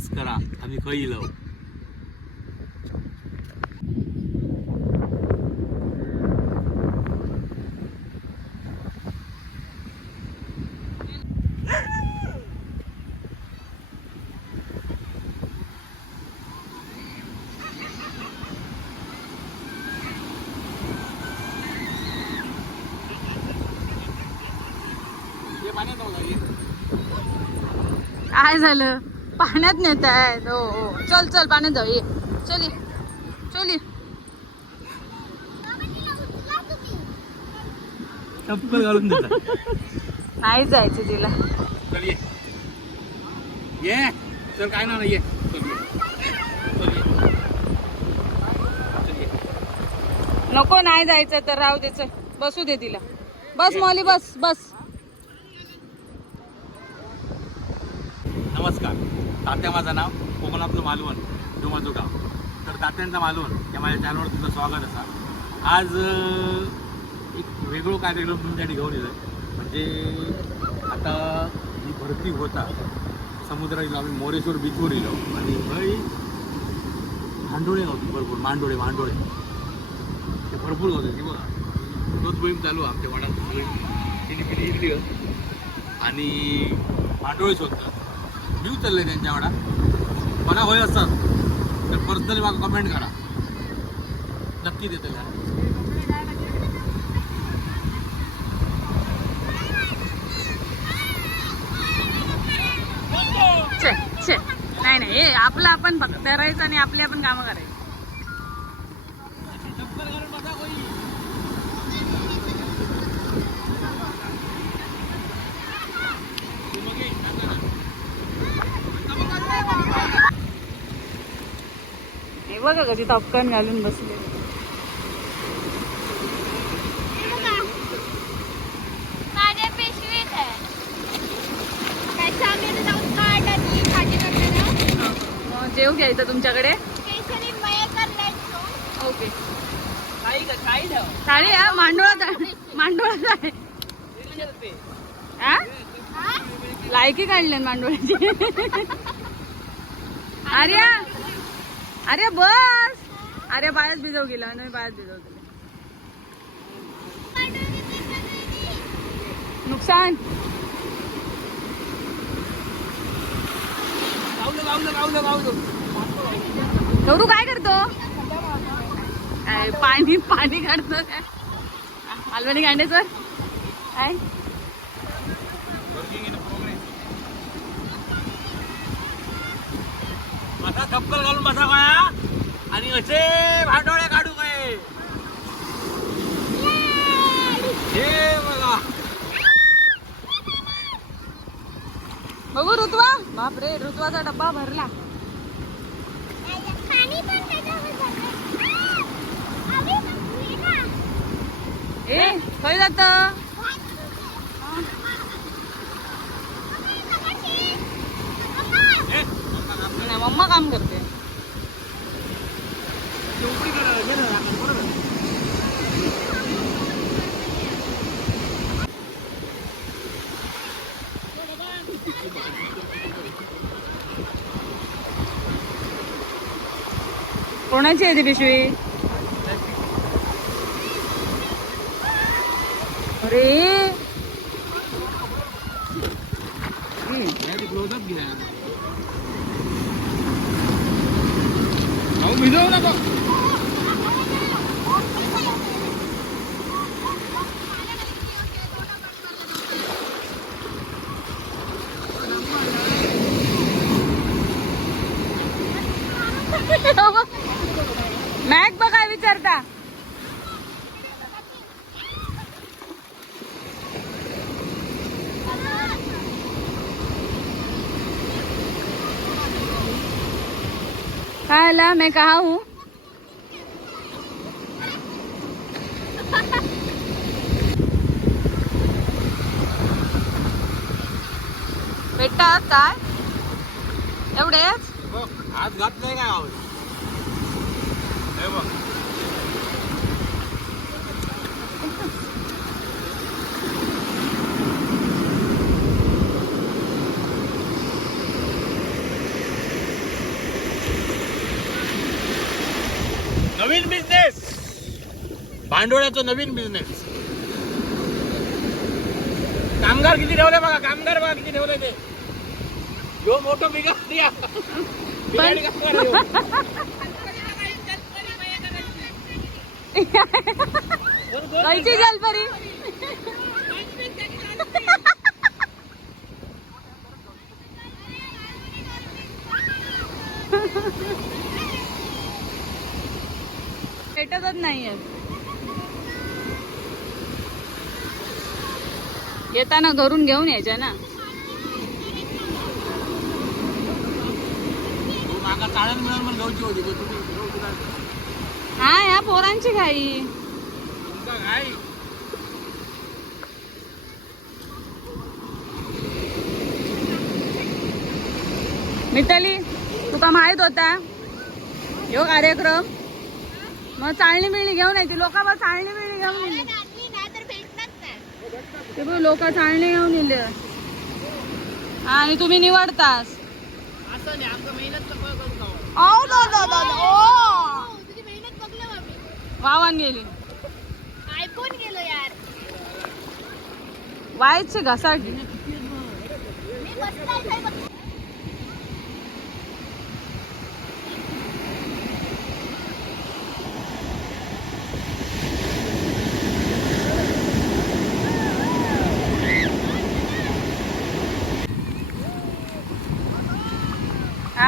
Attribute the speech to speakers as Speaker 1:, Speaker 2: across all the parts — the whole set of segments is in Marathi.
Speaker 1: गेस करा. आम्ही खय इलो
Speaker 2: काय झालं? पाण्यात नेत आहेत हो हो. चल चल पाण्यात जाऊ. ये. चल चल
Speaker 1: चप्पल घालून
Speaker 2: नाही जायचं तिला.
Speaker 1: चल ये. ये. चल काय ना ये.
Speaker 2: नको नाही जायचं तर राहू दे चल. बसू दे तिला. बस मौली बस बस.
Speaker 1: नमस्कार. तात्या माझं नाव कोकणातलं मालवण जो माझं गाव तर तात्यांचा मालवण या माझ्या चॅनलवर तुमचं स्वागत असा. आज एक वेगळं कार्यक्रम तुमच्यासाठी घेऊन येतो म्हणजे आता जी भरती होता समुद्रात गेलो आम्ही मोरेश्वर बीचवर गेलो. आणि हय भांडोळे गावते भरपूर मांडोळे मांडोळे. ते भरपूर होते ती बघा. तोच मोहीम चालू आमच्या वाडात तिने पिली इडली आणि मांडोळेच शोधतात. जीव चाललंय त्यांच्या वाडा मला होय असतात तर पर्सनली मला कमेंट करा. नक्की देते
Speaker 2: छे छे. नाही नाही. हे आपलं आपण बघता राहायचं आणि आपली आपण कामं करायची. हे बघा कशी तपकन घालून बसले. जेव घ्यायचं तुमच्याकडे.
Speaker 3: केशरी मय करलाय
Speaker 2: ओके. साडी हा मांडोळात आहे मांडोळात आहे. हा? लायकी काढले मांडोळ्याची. अरे अरे बस. अरे बाळच भिजव गेला नाही बाळच भिजव गेला. नुकसान. गौरू काय करतो? काय पाणी पाणी काढतो काय मालवणी कांडे सर. काय?
Speaker 1: माझा घालून बसा काय आणि असे भांडोळे काढू काय हे बघा.
Speaker 2: बघू ऋतवा बापरे ऋतवाचा डब्बा भरला. ए खरी जात
Speaker 1: हे,
Speaker 2: मम्मा काम करते. कोणाची आहे ती पिशवी? अरे!
Speaker 1: हे ते close-up घ्या. अहो, भिजवू नका
Speaker 2: मॅक बघा विचारता काय मैं कहा हूँ? बेटा काय? एवढेच
Speaker 1: बघ, हात घातलाय काय आवाज? हे बघ नवीन बिझनेस भांडवळ्याचा नवीन बिझनेस कामगार किती ठेवले बघा कामगार बघा किती ठेवले ते. यो मोठो.
Speaker 2: कैची जलपरी. भेटतच नाहीये. येताना घरून घेऊन यायच्या ना. हा या पोरांची घाई. मिताली तुका माहीत होता? यो कार्यक्रम. मग चाळणी मिळणी घेऊन यायची. लोक बा चाळणी मिळणी घेऊन येईल
Speaker 3: रात्री नाही तर भेटणार नाही
Speaker 2: ते बघ लोक चाळणी घेऊन येईल आणि तुम्ही निवडतास. वावन गेली.
Speaker 3: ऐकून गेलो यार?
Speaker 2: वायचे घसाटी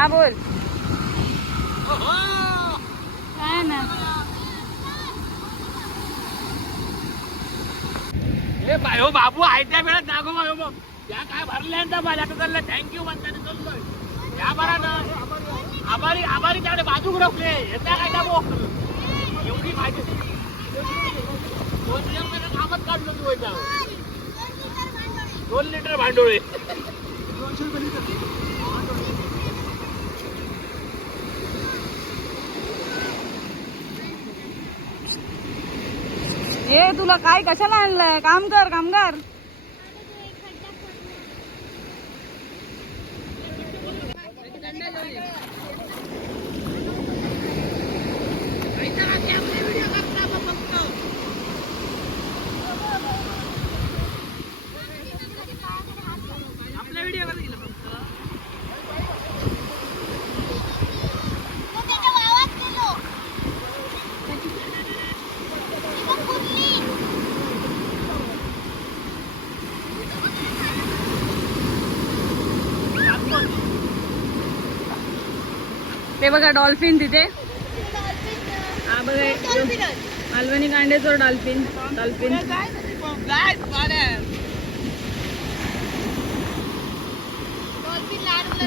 Speaker 2: हा बोल. काय ना?
Speaker 1: ए बा- ह्यो बाबू आयत्या वेळात दाखव ह्यो बघ त्या काय भरल्यांचा माझ्याकडे चाललं? थँक्यू म्हणताना चाललोय. या बरा ना. आभारी आभारी त्याकडे बाजूक रखले येत्या काय दाखव एवढी माहिती दोन लिटर कामच काढलो तू. दोन लिटर भांडोळे
Speaker 2: ए तुला काय कशाला आणलंय? काम कर कामगार ते बघा डॉल्फिन तिथे. हा बघा Malvani कांडेचोर dolphin dolphin.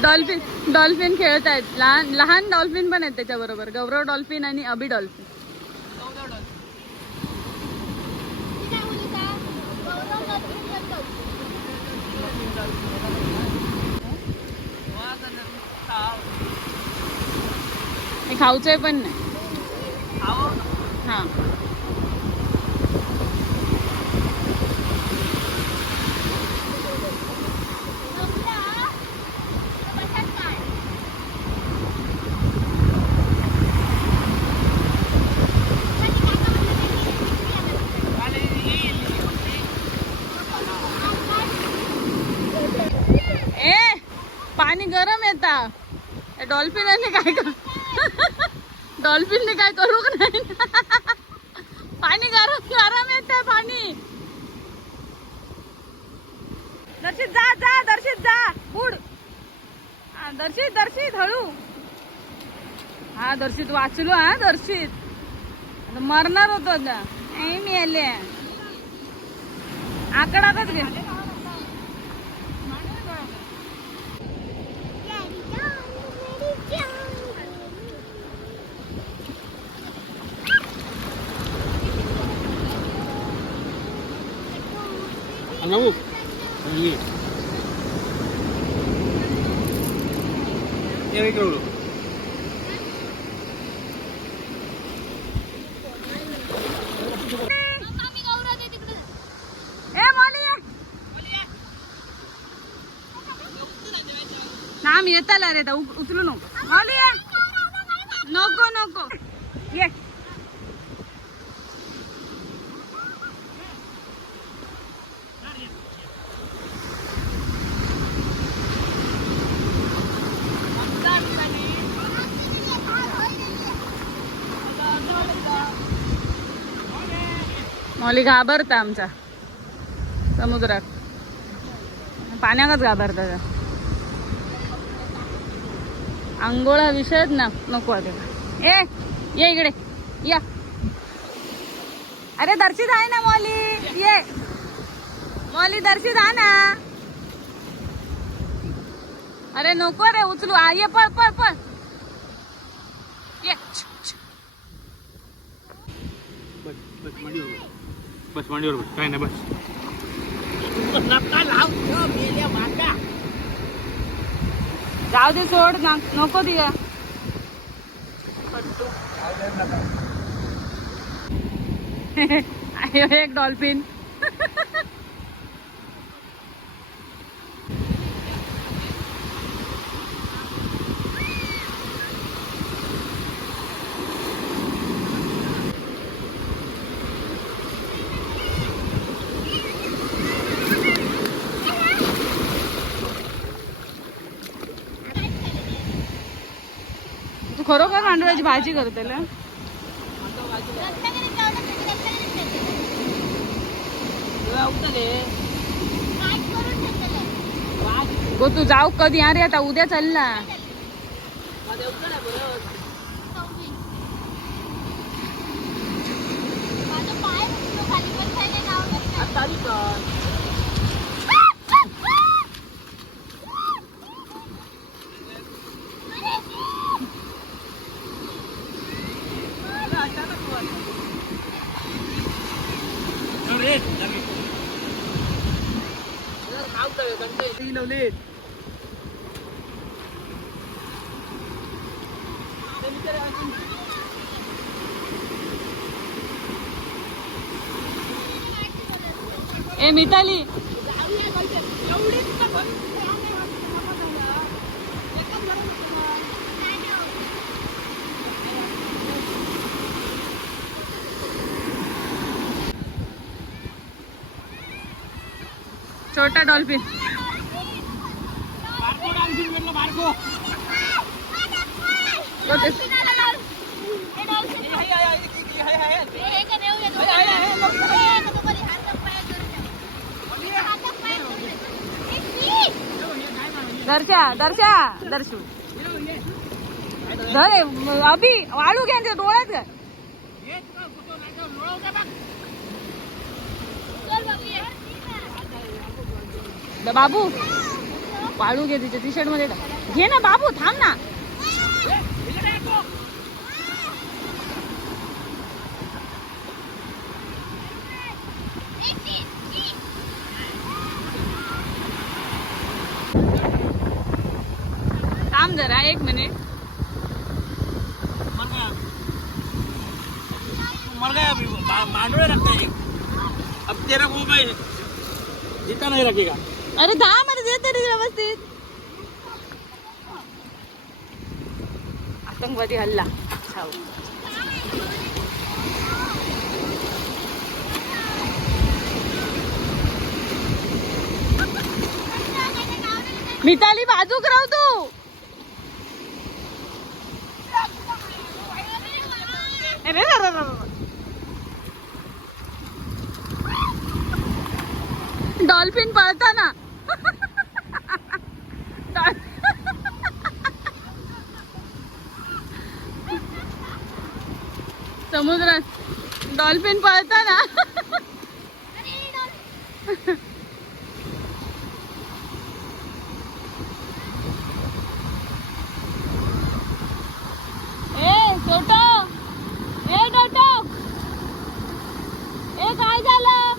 Speaker 3: Dolphin
Speaker 2: dolphin dolphin खेळत आहेत लहान लहान डॉल्फिन पण आहेत त्याच्याबरोबर. गौरव डॉल्फिन आणि अभि डॉल्फिन
Speaker 3: ती काय बोलली का? गौरव डॉल्फिन बनतो.
Speaker 2: हे खाऊचे पण नाही. हा. ए पाणी गरम येता. डॉल्फिनने काय कर डॉल्फिनने काय करू का नाही? पाणी गरम गरम येत पाणी. दर्शित जा जा दर्शित जा. उड. हा, दर्शित दर्शित हळू. हा दर्शित वाचलो हा दर्शित. मरणार होतो आता मी आले. आकडाकच घे मम्मी येताला रे उचलू नको. ऑली नको नको. ये. मॉली घाबरता आमचा. समुद्रात. पाण्यातच घाबरता आंघोळा विषयच ना. नको आता. ए ये इकडे. या. अरे दर्शित आहे ना मौली. ये. मौली दर्शित आहे ना. अरे नको रे उचलू. आ ये पळ पळ पळ. ये.
Speaker 1: बस बस मांडीवर बस. बस मांडीवर बस. काय नाही बस.
Speaker 2: जाऊ दे सोड ना नको दिया. एक डॉल्फिन तू खरोखर मांडवाची भाजी करते ना
Speaker 3: रत्नागिरीत जाऊ नका, रत्नागिरीत ठेवलेलं. काय करून ठेवलेलं?
Speaker 2: गो तू जाऊ कधी अरे आता उद्या चल ना
Speaker 3: चौघी. माझं
Speaker 2: ए मिताली छोटा डॉल्फिन दर्शा दर्शा दर्शू. धरे हे, अभि वाळू घ्या ते डोळ्यात. घ्या बाबू. वाळू घे तिच्या टी शर्टमध्ये. घे ना बाबू थांब ना. थांब जरा एक मिनिट
Speaker 1: मर गया अभी. मांडवे रखता है अब तेरा वो मैं जीता नहीं रखेगा.
Speaker 2: अरे दहा मध्ये दे तरी व्यवस्थित. आतंकवादी हल्ला. छाव. मिताली बाजूक राव तू. अरे. डॉल्फिन पळताना. समुद्रात डॉल्फिन पळताना ए टोटो ए टोटो ए काय झालं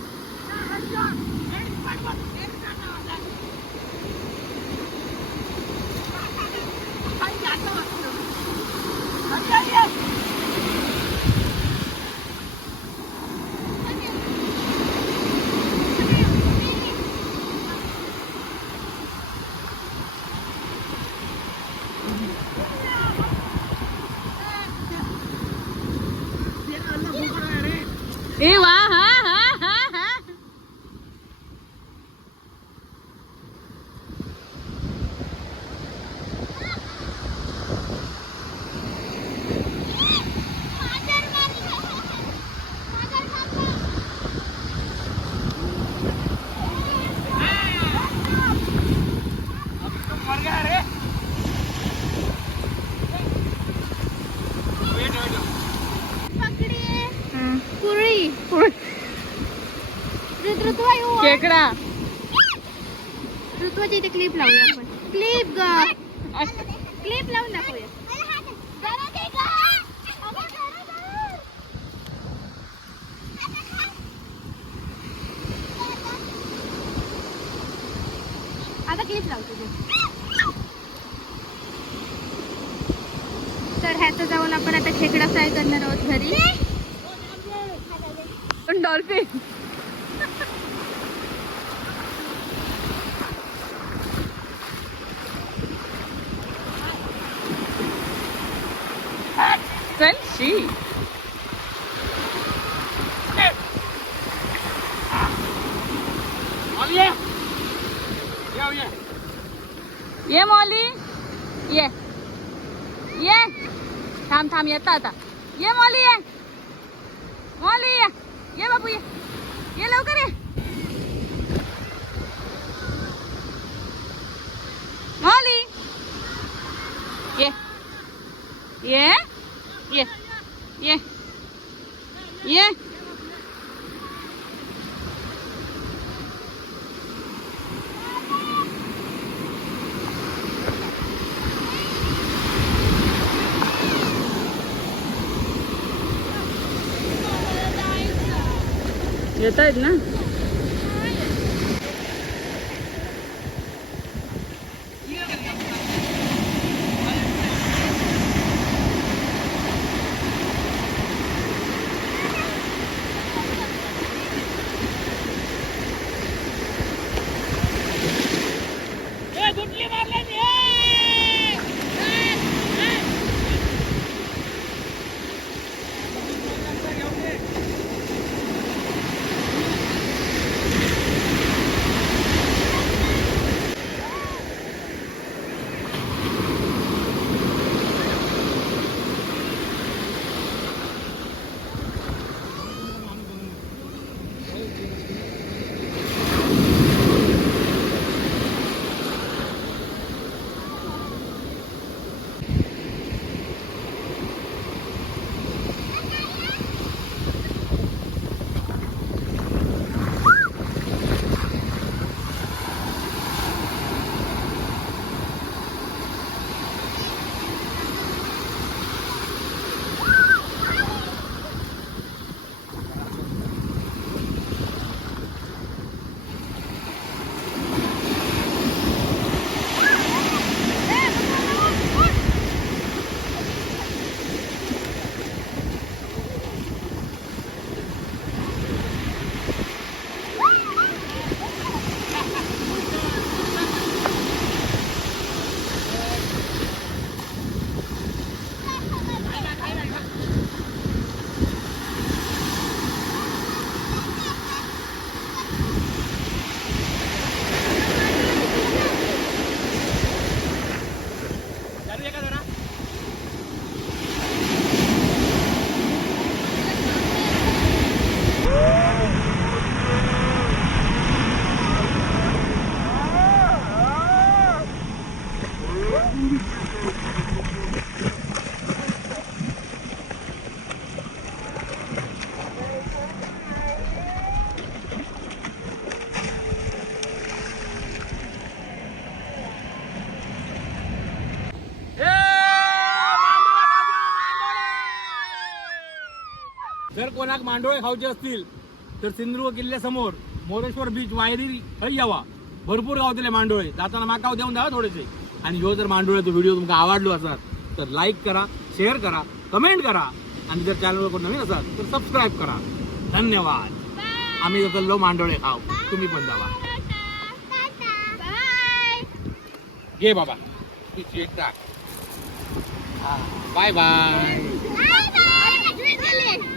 Speaker 2: ए वा हा हा हा हा खेकडा
Speaker 3: ऋतुवाची इथे क्लिप लावूया आपण. क्लिप ग. क्लिप लावून दाखवूया. आता क्लिप लावतो. तर ह्याचं जाऊन आपण आता खेकडा फ्राय करणार आहोत घरी.
Speaker 2: पण डॉल्फिन चल शी ये मॉली ये ये थांब थांब येता आता ये मॉली ये मॉली ये ये बाबू ये ये लवकर ये मॉली ये ये ये ये येत आहेत ना?
Speaker 1: जर कोणाक मांडोळे खाऊचे असतील तर सिंधुदुर्ग किल्ल्यासमोर मोरेश्वर बीच वायरी हय यावा. भरपूर गावतले मांडोळे. जाताना माकाव देऊन द्यावा थोडेसे. आणि ह्यो जर मांडोळ्याचो व्हिडिओ तुमका आवडलो असत तर लाईक करा शेअर करा कमेंट करा. आणि जर चॅनलवर कोण नवीन असाल तर सबस्क्राईब करा. धन्यवाद. आम्ही जर चाललो मांडोळे खाऊ तुम्ही पण जावा. घे बाबा. Bye bye
Speaker 3: bye bye